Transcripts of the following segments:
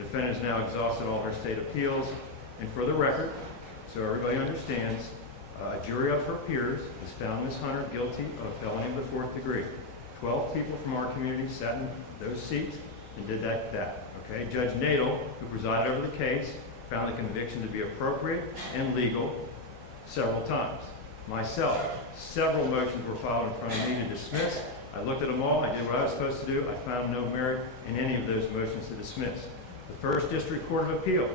The defendant has now exhausted all her state appeals, and for the record, so everybody understands, a jury of her peers has found Ms. Hunter guilty of felony of the 4th degree. 12 people from our community sat in those seats and did that. Okay? Judge Nadel, who presided over the case, found the conviction to be appropriate and legal several times. Myself, several motions were filed in front of me to dismiss. I looked at them all. I did what I was supposed to do. I found no merit in any of those motions to dismiss. The 1st District Court of Appeal,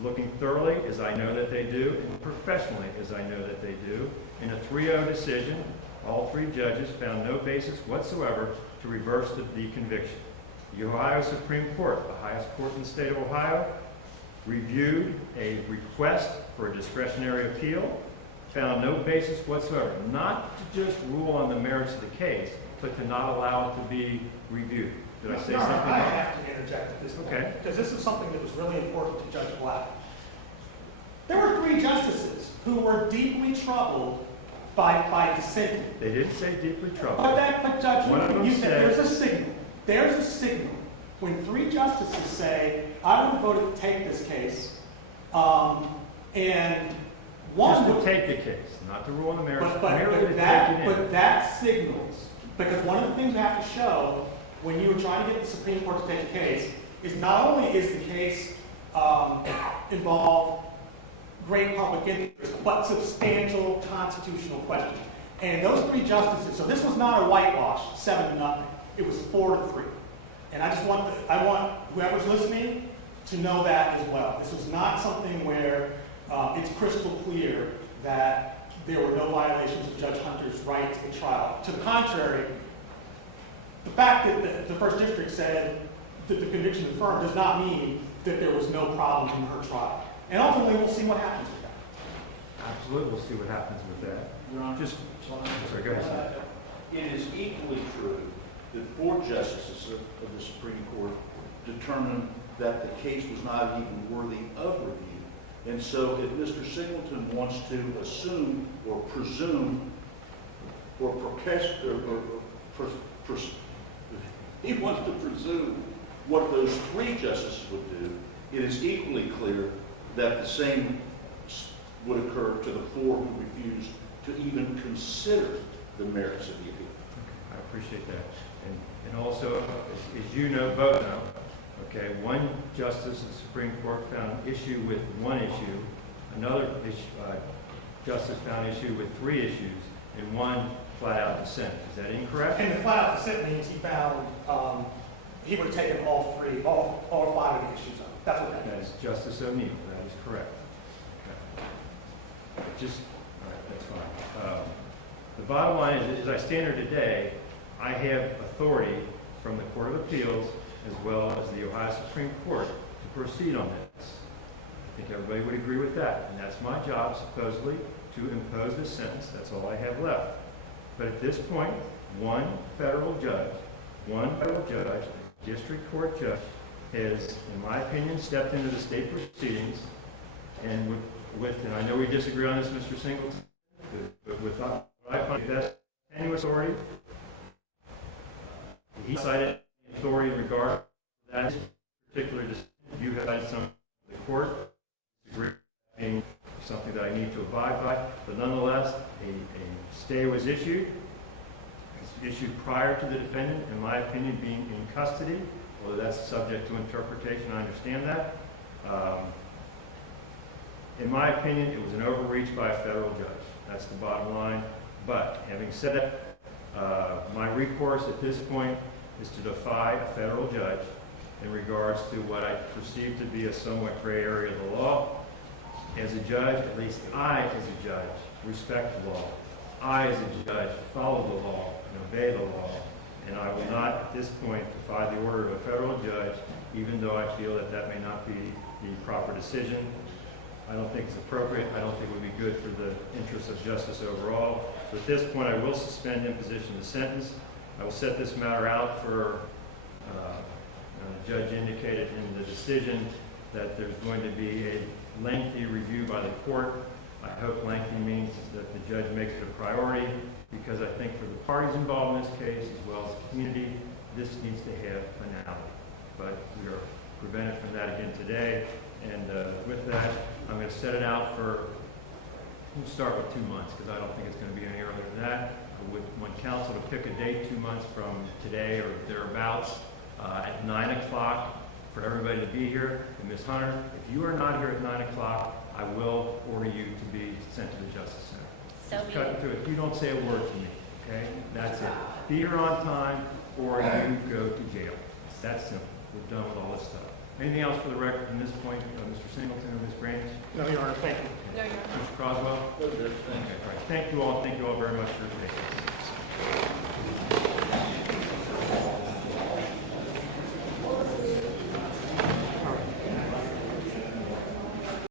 looking thoroughly, as I know that they do, and professionally, as I know that they do, in a 3-0 decision, all 3 judges found no basis whatsoever to reverse the conviction. The Ohio Supreme Court, the highest court in the state of Ohio, reviewed a request for a discretionary appeal, found no basis whatsoever, not to just rule on the merits of the case, but to not allow it to be reviewed. Did I say something I wrong? have to interject at this point, Okay. because this is something that was really important to Judge Black. There were 3 justices who were deeply troubled by dissenting. They didn't say deeply troubled. But Judge, One of them you said said- there's a signal. There's a signal when 3 justices say, "I would have voted to take this case," and one Just would to take the case, not to rule on the merits, But merely to take it in. that signals, because one of the things you have to show when you are trying to get the Supreme Court to take a case is not only is the case involve great public interest, but substantial constitutional questions. And those 3 justices, so this was not a whitewash, 7-0. It was 4-3. And I want whoever's listening to know that as well. This was not something where it's crystal clear that there were no violations of Judge Hunter's right to trial. To the contrary, the fact that the 1st District said that the conviction is affirmed does not mean that there was no problem in her trial. And ultimately, we'll see what happens with that. Absolutely, we'll see what happens with that. Your Honor, Sorry, go ahead. it is equally true that 4 justices of the Supreme Court determined that the case was not even worthy of review. And so if Mr. Singleton wants to assume or presume or he wants to presume what those 3 justices would do, it is equally clear that the same would occur to the 4 who refused to even consider the merits of the appeal. I appreciate that. And also, as you know, both know, okay, one justice of the Supreme Court found issue with 1 issue, another justice found issue with 3 issues, and 1 flat-out dissent. Is that incorrect? And the flat-out dissent means he found he would have taken all 5 of the issues up. That's what that That means. is Justice O'Neill. That is correct. Okay. All right, that's fine. The bottom line is, as I stand here today, I have authority from the Court of Appeals as well as the Ohio Supreme Court to proceed on this. I think everybody would agree with that. And that's my job, supposedly, to impose this sentence. That's all I have left. But at this point, one federal judge, a district court judge, has, in my opinion, stepped into the state proceedings and and I know we disagree on this, Mr. Singleton, but with what I find best tenuous authority, he cited authority in regard to that particular decision. You have cited some of the court, being something that I need to abide by, but nonetheless, a stay was issued. It's issued prior to the defendant, in my opinion, being in custody. Whether that's subject to interpretation, I understand that. In my opinion, it was an overreach by a federal judge. That's the bottom line. But having said that, my recourse at this point is to defy a federal judge in regards to what I perceive to be a somewhat gray area of the law. As a judge, at least I, as a judge, respect the law. I, as a judge, follow the law and obey the law. And I will not, at this point, defy the order of a federal judge, even though I feel that that may not be the proper decision. I don't think it's appropriate. I don't think it would be good for the interests of justice overall. So at this point, I will suspend imposition of the sentence. I will set this matter out for, the judge indicated in the decision that there's going to be a lengthy review by the court. I hope lengthy means that the judge makes it a priority, because I think for the parties involved in this case, as well as the community, this needs to have finality. But we are prevent it from that again today. And with that, I'm going to set it out for, we'll start with 2 months, because I don't think it's going to be any earlier than that. I would want council to pick a date 2 months from today or thereabouts at 9 o'clock for everybody to be here. And Ms. Hunter, if you are not here at 9 o'clock, I will order you to be sent to the Justice Center. So Just cut it to it. You don't say a word to me, okay? That's it. Be here on time or you go to jail. It's that simple. We're done with all this stuff. Anything else for the record from this point, Mr. Singleton or Ms. Branch? No, Your Honor, thank you. No, you're not. Mr. Croswell? Thank you. Okay, all right. Thank you all very much for your patience.